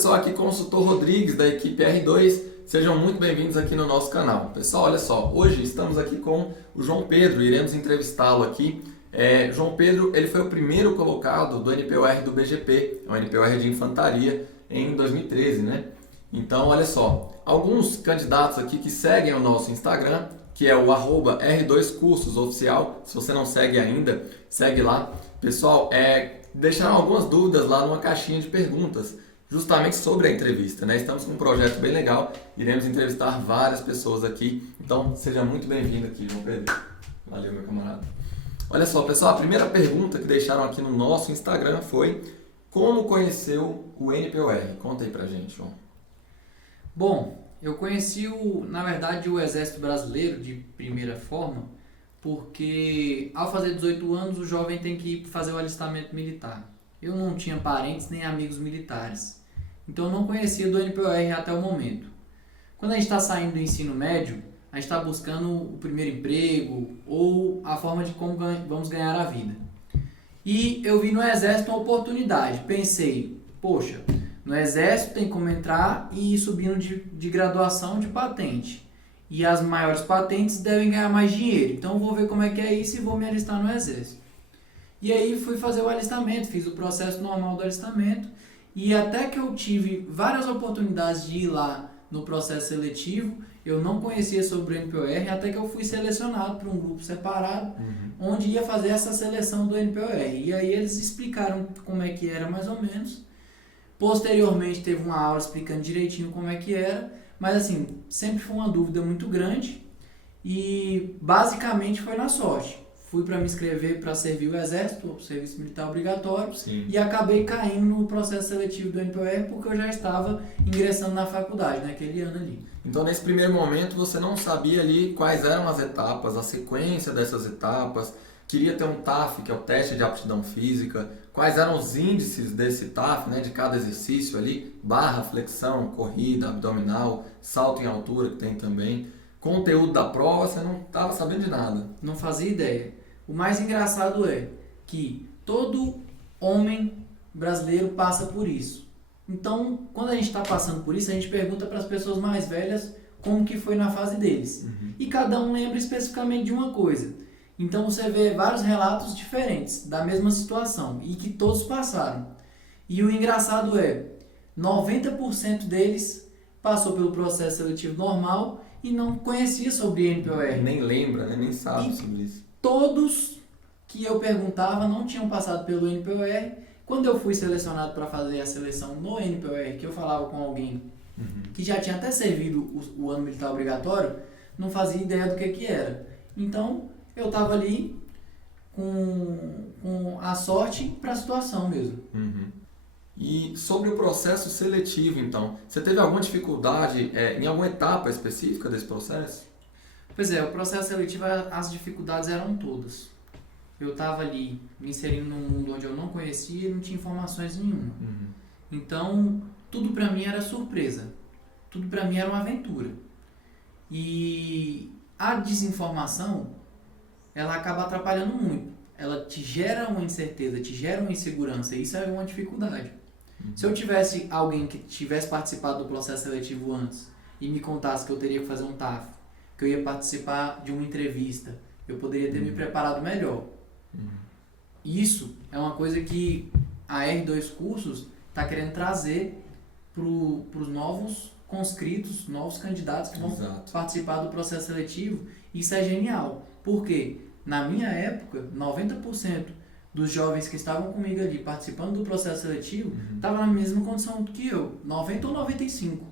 pessoal, aqui consultor Rodrigues da equipe R2, sejam muito bem-vindos aqui no nosso canal. Pessoal, olha só, hoje estamos aqui com o João Pedro, iremos entrevistá-lo aqui. João Pedro, ele foi o primeiro colocado do NPOR do BGP, é o NPOR de Infantaria, em 2013, né? Então, olha só, alguns candidatos aqui que seguem o nosso Instagram, que é o @R2CursosOficial, se você não segue ainda, segue lá. Pessoal, deixaram algumas dúvidas lá numa caixinha de perguntas, justamente sobre a entrevista, né? Estamos com um projeto bem legal, iremos entrevistar várias pessoas aqui, então seja muito bem-vindo aqui, João Pedro. Valeu, meu camarada. Olha só, pessoal, a primeira pergunta que deixaram aqui no nosso Instagram foi: como conheceu o NPOR? Conta aí pra gente, João. Bom, eu conheci, na verdade, o Exército Brasileiro de primeira forma, porque ao fazer 18 anos o jovem tem que fazer o alistamento militar. Eu não tinha parentes nem amigos militares, então eu não conhecia do NPOR até o momento. Quando a gente está saindo do ensino médio, a gente está buscando o primeiro emprego ou a forma de como vamos ganhar a vida. E eu vi no Exército uma oportunidade, pensei, poxa, no Exército tem como entrar e ir subindo de graduação de patente. E as maiores patentes devem ganhar mais dinheiro. Então eu vou ver como é que é isso e vou me alistar no Exército. E aí fui fazer o alistamento, fiz o processo normal do alistamento. E até que eu tive várias oportunidades de ir lá no processo seletivo, eu não conhecia sobre o NPOR, até que eu fui selecionado para um grupo separado, onde ia fazer essa seleção do NPOR. E aí eles explicaram como é que era mais ou menos. Posteriormente teve uma aula explicando direitinho como é que era, mas assim, sempre foi uma dúvida muito grande e basicamente foi na sorte. Fui para me inscrever para servir o Exército, o Serviço Militar Obrigatório. Sim. E acabei caindo no processo seletivo do NPOR porque eu já estava ingressando na faculdade naquele ano ali. Então, nesse primeiro momento, você não sabia ali quais eram as etapas, a sequência dessas etapas, queria ter um TAF, que é o teste de aptidão física, quais eram os índices desse TAF, né, de cada exercício ali, barra, flexão, corrida, abdominal, salto em altura, que tem também, conteúdo da prova, você não estava sabendo de nada. Não fazia ideia. O mais engraçado é que todo homem brasileiro passa por isso. Então, quando a gente está passando por isso, a gente pergunta para as pessoas mais velhas como que foi na fase deles. E cada um lembra especificamente de uma coisa. Então você vê vários relatos diferentes da mesma situação e que todos passaram. E o engraçado é, 90% deles passou pelo processo seletivo normal e não conhecia sobre NPOR. Nem lembra, né? Nem sabe sobre isso. Todos que eu perguntava não tinham passado pelo NPOR. Quando eu fui selecionado para fazer a seleção no NPOR, que eu falava com alguém que já tinha até servido o ano militar obrigatório, não fazia ideia do que era. Então, eu estava ali com a sorte para a situação mesmo. E sobre o processo seletivo, então, você teve alguma dificuldade em alguma etapa específica desse processo? Pois é, o processo seletivo, as dificuldades eram todas. Eu estava ali me inserindo num mundo onde eu não conhecia e não tinha informações nenhuma. Então, tudo para mim era surpresa. Tudo para mim era uma aventura. E a desinformação, ela acaba atrapalhando muito. Ela te gera uma incerteza, te gera uma insegurança, e isso é uma dificuldade. Se eu tivesse alguém que tivesse participado do processo seletivo antes e me contasse que eu teria que fazer um TAF, que eu ia participar de uma entrevista, eu poderia ter me preparado melhor. Isso é uma coisa que a R2 Cursos está querendo trazer para os novos conscritos, novos candidatos que vão participar do processo seletivo. Isso é genial. Por quê? Na minha época, 90% dos jovens que estavam comigo ali participando do processo seletivo estavam na mesma condição que eu, 90 ou 95.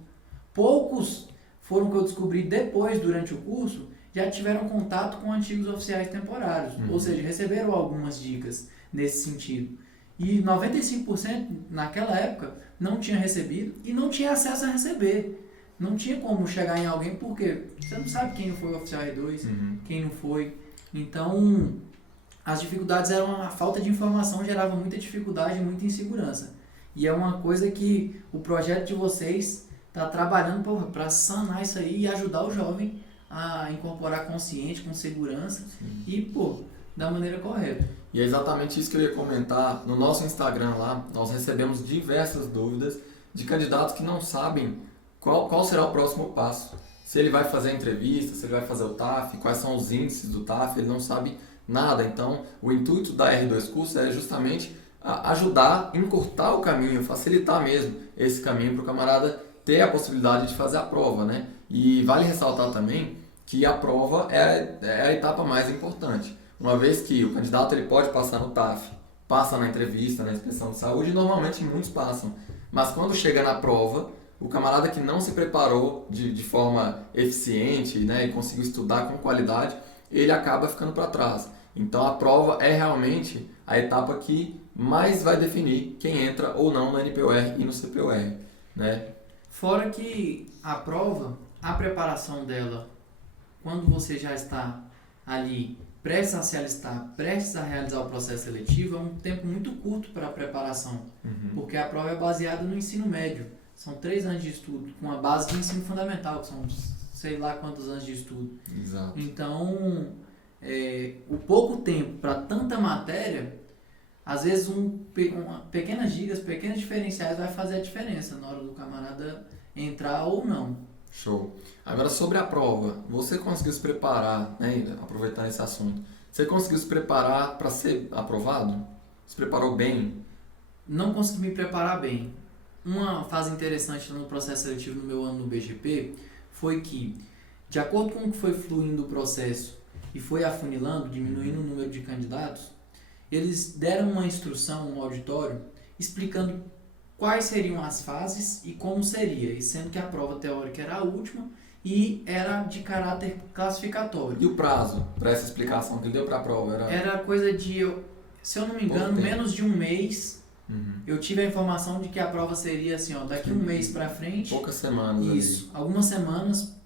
Poucos foram que eu descobri depois, durante o curso, já tiveram contato com antigos oficiais temporários, ou seja, receberam algumas dicas nesse sentido. E 95% naquela época não tinha recebido e não tinha acesso a receber. Não tinha como chegar em alguém porque você não sabe quem foi o oficial R2, quem não foi. Então, as dificuldades eram a falta de informação, gerava muita dificuldade e muita insegurança. E é uma coisa que o projeto de vocês está trabalhando para sanar isso aí e ajudar o jovem a incorporar consciente, com segurança e, da maneira correta. E é exatamente isso que eu ia comentar. No nosso Instagram lá, nós recebemos diversas dúvidas de candidatos que não sabem qual será o próximo passo. Se ele vai fazer a entrevista, se ele vai fazer o TAF, quais são os índices do TAF, ele não sabe nada. Então, o intuito da R2 Curso é justamente ajudar, encurtar o caminho, facilitar mesmo esse caminho para o camarada ter a possibilidade de fazer a prova, né? E vale ressaltar também que a prova é a etapa mais importante. Uma vez que o candidato ele pode passar no TAF, passa na entrevista, na inspeção de saúde, normalmente muitos passam. Mas quando chega na prova, o camarada que não se preparou de forma eficiente, né, e conseguiu estudar com qualidade, ele acaba ficando para trás. Então a prova é realmente a etapa que mais vai definir quem entra ou não no NPOR e no CPOR, né? Fora que a prova, a preparação dela, quando você já está ali prestes a se alistar, prestes a realizar o processo seletivo, é um tempo muito curto para a preparação, porque a prova é baseada no ensino médio. São 3 anos de estudo, com a base de ensino fundamental, que são sei lá quantos anos de estudo. Exato. Então, o pouco tempo para tanta matéria, às vezes pequenas dicas, pequenos diferenciais vai fazer a diferença na hora do camarada entrar ou não. Show. Agora sobre a prova, você conseguiu se preparar, né, aproveitando esse assunto, você conseguiu se preparar para ser aprovado? Se preparou bem? Não consegui me preparar bem. Uma fase interessante no processo seletivo no meu ano no BGP foi que, de acordo com o que foi fluindo o processo e foi afunilando, diminuindo o número de candidatos, eles deram uma instrução no auditório explicando quais seriam as fases e como seria, e sendo que a prova teórica era a última e era de caráter classificatório. E o prazo para essa explicação que ele deu para a prova? Era coisa de, se eu não me engano, menos de um mês. Eu tive a informação de que a prova seria assim, ó, daqui um mês para frente. Poucas semanas. Isso, ali. Algumas semanas,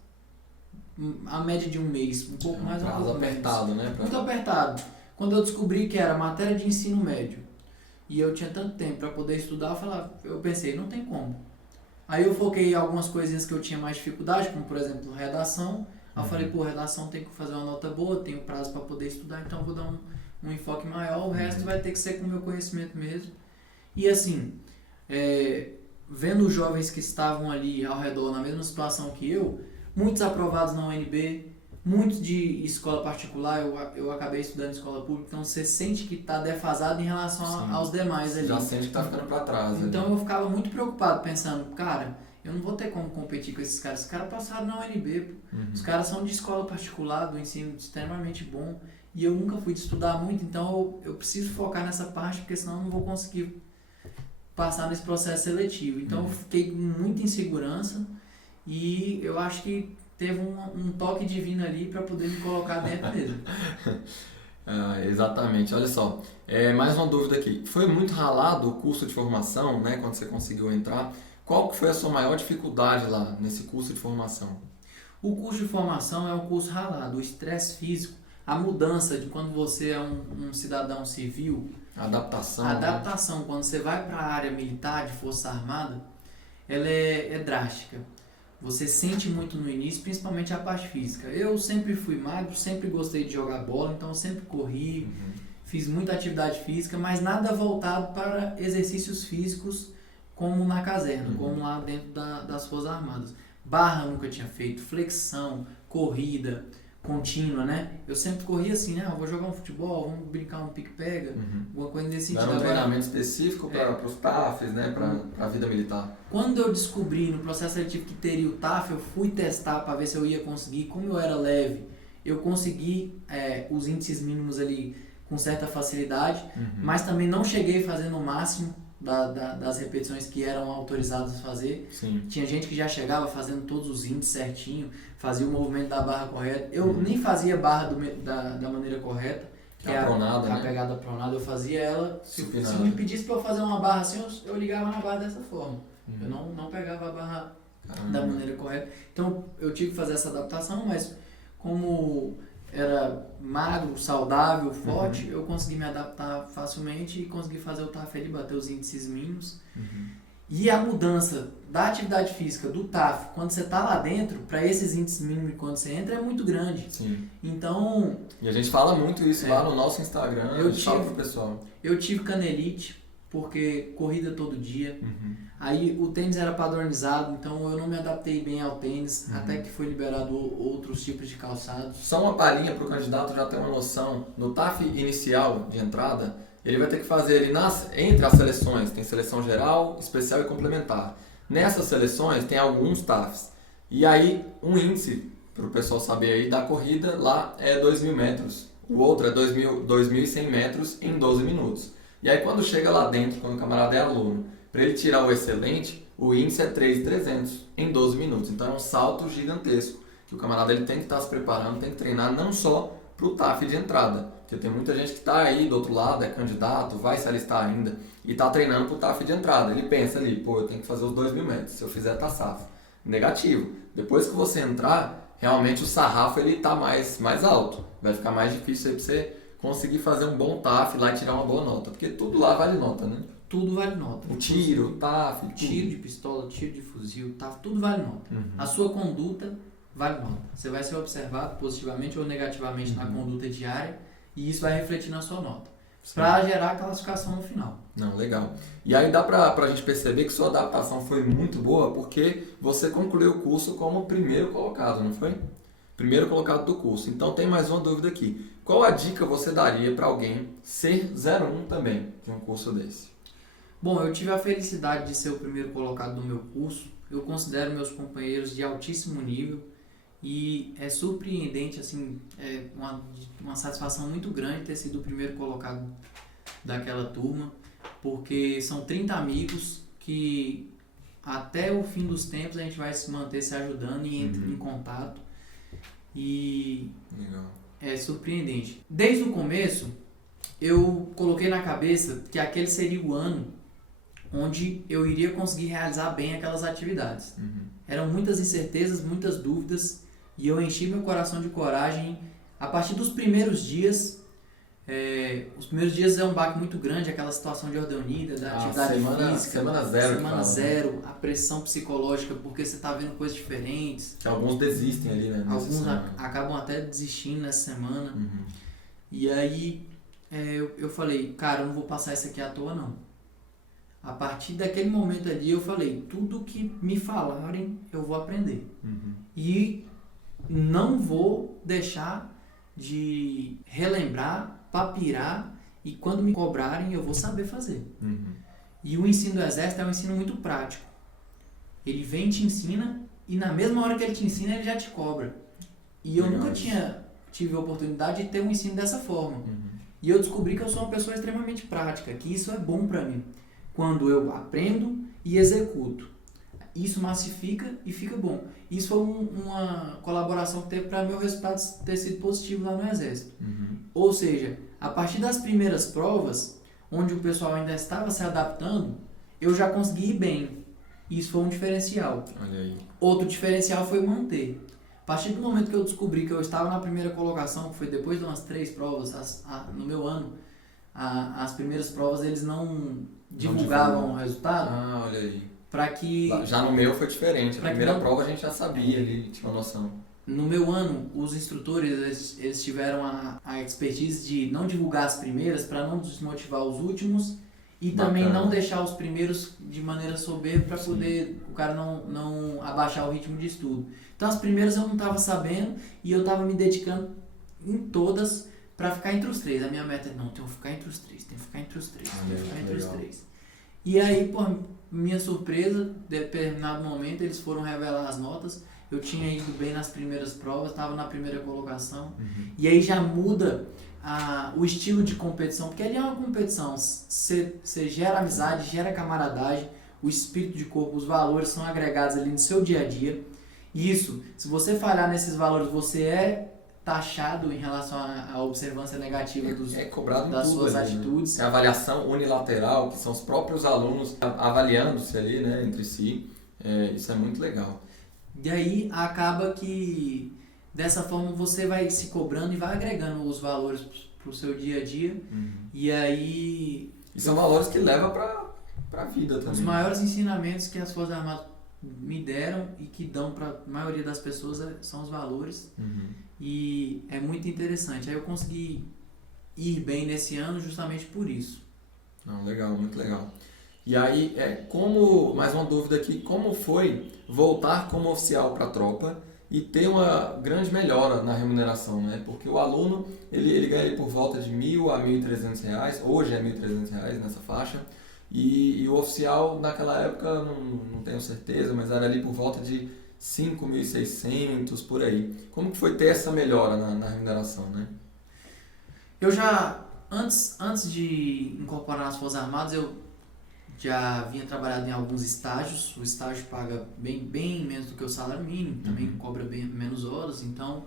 a média de um mês, um pouco mais, um pouco menos. Apertado, né? Muito apertado. Quando eu descobri que era matéria de ensino médio e eu tinha tanto tempo para poder estudar, eu pensei, não tem como. Aí eu foquei em algumas coisinhas que eu tinha mais dificuldade, como por exemplo redação. Aí eu falei, redação tem que fazer uma nota boa, tenho prazo para poder estudar, então eu vou dar um enfoque maior, o resto vai ter que ser com o meu conhecimento mesmo. E assim, vendo os jovens que estavam ali ao redor na mesma situação que eu, muitos aprovados na UNB, muitos de escola particular, eu acabei estudando em escola pública, então você sente que está defasado em relação aos demais ali. Já sente que está ficando para trás. Então eu ficava muito preocupado, pensando, cara, eu não vou ter como competir com esses caras passaram na UNB, os caras são de escola particular, do ensino extremamente bom, e eu nunca fui de estudar muito, então eu preciso focar nessa parte, porque senão eu não vou conseguir passar nesse processo seletivo. Então eu fiquei com muita insegurança e eu acho que teve um toque divino ali para poder me colocar dentro mesmo. Exatamente, olha só, mais uma dúvida aqui. Foi muito ralado o curso de formação, né, quando você conseguiu entrar? Qual que foi a sua maior dificuldade lá nesse curso de formação? O curso de formação é um curso ralado, o estresse físico, a mudança de quando você é um cidadão civil. A adaptação, né? Quando você vai para a área militar, de Força Armada, ela é drástica. Você sente muito no início, principalmente a parte física. Eu sempre fui magro, sempre gostei de jogar bola, então eu sempre corri, fiz muita atividade física, mas nada voltado para exercícios físicos como na caserna, como lá dentro das Forças Armadas. Barra nunca tinha feito, flexão, corrida contínua, né? Eu sempre corria assim, né? Vou jogar um futebol, vamos brincar um pique-pega, alguma coisa nesse sentido. Era um treinamento específico para os TAFs, né? Para a vida militar. Quando eu descobri no processo seletivo que teria o TAF, eu fui testar para ver se eu ia conseguir. Como eu era leve, eu consegui os índices mínimos ali com certa facilidade, mas também não cheguei fazendo o máximo das repetições que eram autorizadas a fazer. Sim. Tinha gente que já chegava fazendo todos os índices certinho, fazia o movimento da barra correta. Eu nem fazia barra da maneira correta, que é a pegada pronada. Eu fazia ela, se me pedisse para eu fazer uma barra assim, eu ligava na barra dessa forma. Eu não pegava a barra da maneira correta. Então eu tive que fazer essa adaptação, mas como era magro, saudável, forte, eu consegui me adaptar facilmente e consegui fazer o TAF ali, bater os índices mínimos. E a mudança da atividade física, do TAF, quando você está lá dentro, para esses índices mínimos quando você entra, é muito grande. Sim. Então... E a gente fala muito isso lá no nosso Instagram, fala pro pessoal. Eu tive canelite, porque corrida todo dia. Aí o tênis era padronizado, então eu não me adaptei bem ao tênis, até que foi liberado outros tipos de calçados. Só uma palhinha para o candidato já ter uma noção. No TAF inicial de entrada, ele vai ter que fazer ele entre as seleções, tem seleção geral, especial e complementar. Nessas seleções tem alguns TAFs. E aí um índice, para o pessoal saber aí, da corrida lá é 2.000 metros. O outro é 2.100 metros em 12 minutos. E aí quando chega lá dentro, quando o camarada é aluno, para ele tirar o excelente, o índice é 3.300 em 12 minutos. Então é um salto gigantesco, que o camarada ele tem que estar se preparando, tem que treinar não só para o TAF de entrada, porque tem muita gente que está aí do outro lado, é candidato, vai se alistar ainda, e está treinando para o TAF de entrada. Ele pensa ali, pô, eu tenho que fazer os 2.000 metros, se eu fizer tá safo. Negativo. Depois que você entrar, realmente o sarrafo ele está mais alto. Vai ficar mais difícil aí para você conseguir fazer um bom TAF lá e tirar uma boa nota, porque tudo lá vale nota, né? Tudo vale nota. O tiro, o TAF, tiro de pistola, tiro de fuzil, TAF, tudo vale nota. A sua conduta vale nota. Você vai ser observado positivamente ou negativamente na conduta diária e isso vai refletir na sua nota. Para gerar a classificação no final. Não, legal. E aí dá pra gente perceber que sua adaptação foi muito boa porque você concluiu o curso como primeiro colocado, não foi? Primeiro colocado do curso. Então tem mais uma dúvida aqui. Qual a dica você daria para alguém ser 01 também de um curso desse? Bom, eu tive a felicidade de ser o primeiro colocado do meu curso. Eu considero meus companheiros de altíssimo nível e é surpreendente, assim, é uma satisfação muito grande ter sido o primeiro colocado daquela turma, porque são 30 amigos que até o fim dos tempos a gente vai se manter se ajudando e em contato e legal. É surpreendente. Desde o começo eu coloquei na cabeça que aquele seria o ano onde eu iria conseguir realizar bem aquelas atividades. Eram muitas incertezas, muitas dúvidas, e eu enchi meu coração de coragem. A partir dos primeiros dias, os primeiros dias é um baque muito grande, aquela situação de ordem unida, da atividade física. Semana zero, a pressão psicológica, porque você está vendo coisas diferentes. Que alguns desistem ali, né? Alguns acabam até desistindo nessa semana. E aí eu falei, cara, eu não vou passar isso aqui à toa, não. A partir daquele momento ali eu falei, tudo que me falarem eu vou aprender. E não vou deixar de relembrar, papirar, e quando me cobrarem eu vou saber fazer. E o ensino do Exército é um ensino muito prático. Ele vem e te ensina, e na mesma hora que ele te ensina ele já te cobra. E eu nunca tive a oportunidade de ter um ensino dessa forma. E eu descobri que eu sou uma pessoa extremamente prática, que isso é bom pra mim. Quando eu aprendo e executo. Isso massifica e fica bom. Isso foi uma colaboração que teve para meu resultado ter sido positivo lá no Exército. Ou seja, a partir das primeiras provas, onde o pessoal ainda estava se adaptando, eu já consegui ir bem. Isso foi um diferencial. Olha aí. Outro diferencial foi manter. A partir do momento que eu descobri que eu estava na primeira colocação, que foi depois de umas 3 provas, no meu ano, as primeiras provas eles não divulgavam o resultado. Olha aí. Para que... Já no meu foi diferente. A primeira prova a gente já sabia ali, tinha uma noção. No meu ano, os instrutores eles tiveram a expertise de não divulgar as primeiras para não desmotivar os últimos e também não deixar os primeiros de maneira soberba para poder o cara não abaixar o ritmo de estudo. Então as primeiras eu não estava sabendo e eu estava me dedicando em todas para ficar entre os 3. A minha meta é, não, tenho que ficar entre os 3, tenho que ficar entre os 3, tenho que ficar entre os 3. E aí, por minha surpresa, em determinado momento eles foram revelar as notas, eu tinha ido bem nas primeiras provas, estava na primeira colocação, e aí já muda o estilo de competição, porque ali é uma competição, você gera amizade, gera camaradagem, o espírito de corpo, os valores são agregados ali no seu dia a dia. Isso, se você falhar nesses valores, você é taxado em relação à observância negativa das suas atitudes. Né? É a avaliação unilateral, que são os próprios alunos avaliando-se ali, né, entre si. Isso é muito legal. E aí acaba que dessa forma você vai se cobrando e vai agregando os valores para o seu dia a dia. E aí... E são valores que levam para a vida também. Os maiores ensinamentos que as Forças Armadas me deram e que dão para a maioria das pessoas são os valores. E é muito interessante. Aí eu consegui ir bem nesse ano justamente por isso. Não, legal, muito legal. E aí, mais uma dúvida aqui, como foi voltar como oficial para a tropa e ter uma grande melhora na remuneração, né? Porque o aluno, ele ganha ali por volta de R$ 1.000 a R$ 1.300, hoje é R$ 1.300 nessa faixa, e o oficial naquela época, não tenho certeza, mas era ali por volta de 5.600 por aí. Como que foi ter essa melhora na remuneração, né? Eu já, antes de incorporar nas Forças Armadas, eu já vinha trabalhado em alguns estágios. O estágio paga bem menos do que o salário mínimo, também cobra bem menos horas, então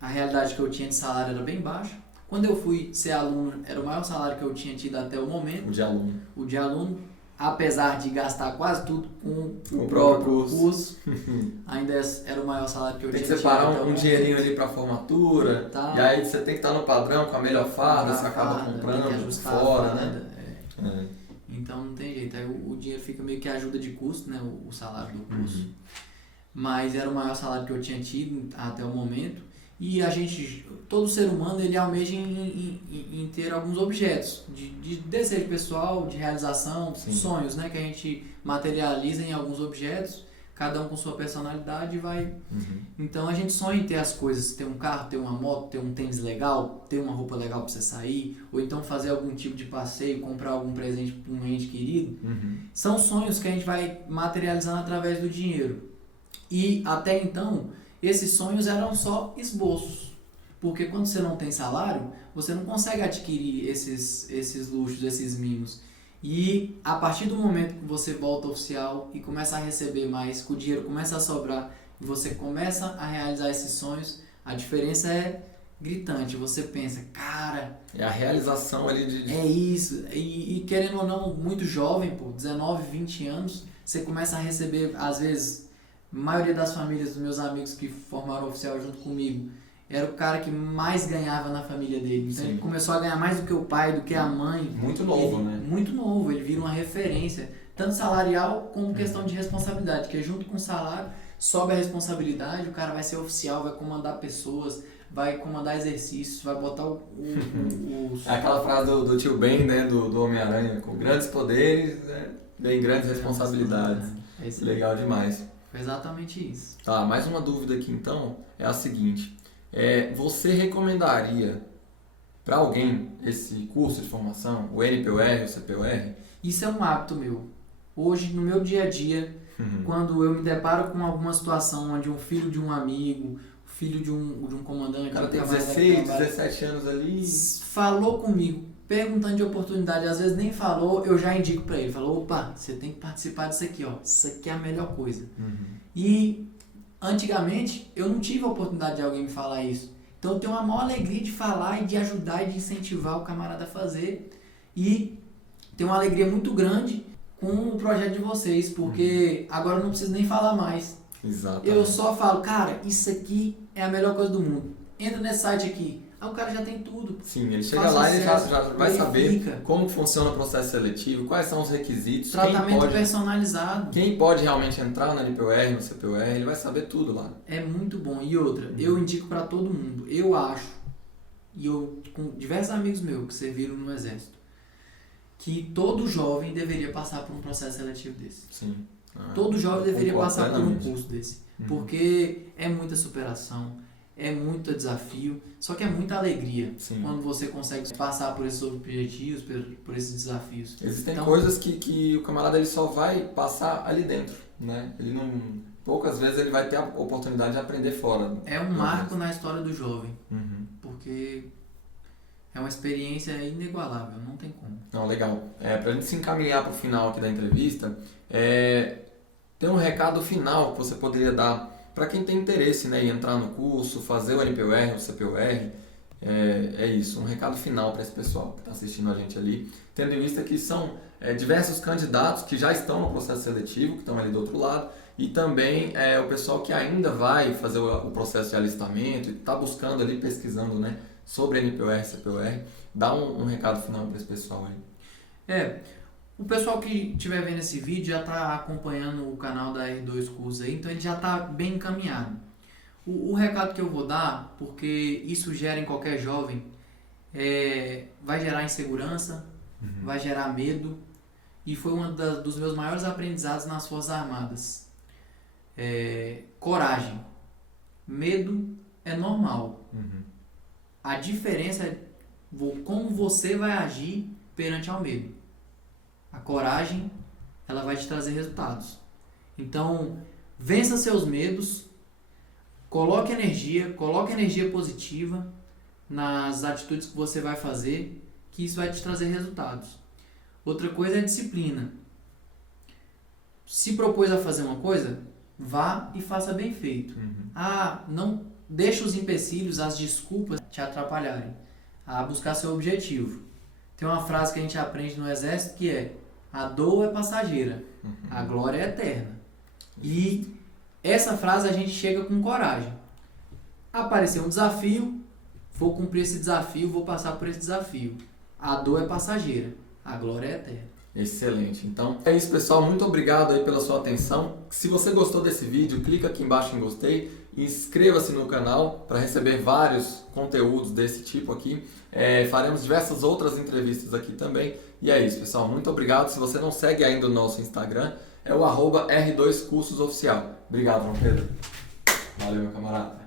a realidade que eu tinha de salário era bem baixa. Quando eu fui ser aluno, era o maior salário que eu tinha tido até o momento. O de aluno, apesar de gastar quase tudo com o próprio curso, ainda era o maior salário que eu tinha tido. Tem que separar um dinheirinho ali para formatura, e aí você tem que estar no padrão com a melhor farda, você acaba comprando fora, né? Então não tem jeito, aí o dinheiro fica meio que ajuda de custo, né, o salário do curso. Mas era o maior salário que eu tinha tido até o momento. E todo ser humano, ele almeja em ter alguns objetos de desejo pessoal, de realização, sonhos, né, que a gente materializa em alguns objetos, cada um com sua personalidade vai. Então a gente sonha em ter as coisas, ter um carro, ter uma moto, ter um tênis legal, ter uma roupa legal para você sair, ou então fazer algum tipo de passeio, comprar algum presente para um ente querido. São sonhos que a gente vai materializando através do dinheiro. E até então, esses sonhos eram só esboços, porque quando você não tem salário, você não consegue adquirir esses luxos, esses mimos. E a partir do momento que você volta oficial e começa a receber mais, que o dinheiro começa a sobrar e você começa a realizar esses sonhos, a diferença é gritante. Você pensa, cara... É a realização ali de... É isso. E querendo ou não, muito jovem, 19, 20 anos, você começa a receber, às vezes, a maioria das famílias dos meus amigos que formaram oficial junto comigo, era o cara que mais ganhava na família dele. Então ele começou a ganhar mais do que o pai, do que a mãe. Muito novo, né? Muito novo, ele vira uma referência, tanto salarial como questão de responsabilidade, porque junto com o salário sobe a responsabilidade, o cara vai ser oficial, vai comandar pessoas, vai comandar exercícios, vai botar É aquela frase do tio Ben, né, do Homem-Aranha, com grandes poderes, bem grandes responsabilidades. Legal demais. Foi exatamente isso. Tá, mais uma dúvida aqui então é a seguinte. Você recomendaria para alguém esse curso de formação, o NPOR, o CPOR? Isso é um hábito meu. Hoje, no meu dia a dia, quando eu me deparo com alguma situação onde um filho de um amigo, filho de um comandante... O cara tem 16, 17 anos ali... Falou comigo, perguntando de oportunidade, às vezes nem falou, eu já indico para ele. Falou, opa, você tem que participar disso aqui, ó. Isso aqui é a melhor coisa. E... antigamente, eu não tive a oportunidade de alguém me falar isso. Então, eu tenho uma maior alegria de falar e de ajudar e de incentivar o camarada a fazer. E tenho uma alegria muito grande com o projeto de vocês, porque agora eu não preciso nem falar mais. Exatamente. Eu só falo, cara, isso aqui é a melhor coisa do mundo. Entra nesse site aqui. Aí o cara já tem tudo. Sim, ele chega lá e já vai saber como funciona o processo seletivo, quais são os requisitos. Tratamento personalizado. Quem pode realmente entrar na NPOR, no CPOR, ele vai saber tudo lá. É muito bom. E outra, eu indico para todo mundo. Eu acho, e eu com diversos amigos meus que serviram no Exército, que todo jovem deveria passar por um processo seletivo desse. Sim. Todo jovem deveria passar por um curso desse. Porque é muita superação. É muito desafio, só que é muita alegria. Sim. Quando você consegue passar por esses objetivos, por esses desafios. Existem coisas que o camarada ele só vai passar ali dentro, né? Ele não, poucas vezes ele vai ter a oportunidade de aprender fora. É um marco na história do jovem, porque é uma experiência inigualável, não tem como. Não, legal. Pra gente se encaminhar para o final aqui da entrevista, tem um recado final que você poderia dar para quem tem interesse, né, em entrar no curso, fazer o NPOR, o CPOR, é isso, um recado final para esse pessoal que está assistindo a gente ali, tendo em vista que são diversos candidatos que já estão no processo seletivo, que estão ali do outro lado, e também o pessoal que ainda vai fazer o processo de alistamento e está buscando ali, pesquisando, né, sobre NPOR e CPOR. Dá um recado final para esse pessoal aí. O pessoal que estiver vendo esse vídeo já está acompanhando o canal da R2 Cursos aí, então ele já está bem encaminhado. O recado que eu vou dar, porque isso gera em qualquer jovem, vai gerar insegurança, vai gerar medo. E foi dos meus maiores aprendizados nas Forças Armadas. Coragem. Medo é normal. A diferença é como você vai agir perante ao medo. A coragem, ela vai te trazer resultados. Então, vença seus medos, coloque energia positiva nas atitudes que você vai fazer, que isso vai te trazer resultados. Outra coisa é disciplina. Se propôs a fazer uma coisa, vá e faça bem feito. Não deixe os empecilhos, as desculpas te atrapalharem a buscar seu objetivo. Tem uma frase que a gente aprende no exército que é: a dor é passageira, a glória é eterna. E essa frase a gente chega com coragem. Apareceu um desafio, vou cumprir esse desafio, vou passar por esse desafio. A dor é passageira, a glória é eterna. Excelente. Então é isso, pessoal. Muito obrigado aí pela sua atenção. Se você gostou desse vídeo, clica aqui embaixo em gostei e inscreva-se no canal para receber vários conteúdos desse tipo aqui. Faremos diversas outras entrevistas aqui também. E é isso, pessoal. Muito obrigado. Se você não segue ainda o nosso Instagram, é o @R2CursosOficial. Obrigado, João Pedro. Valeu, meu camarada.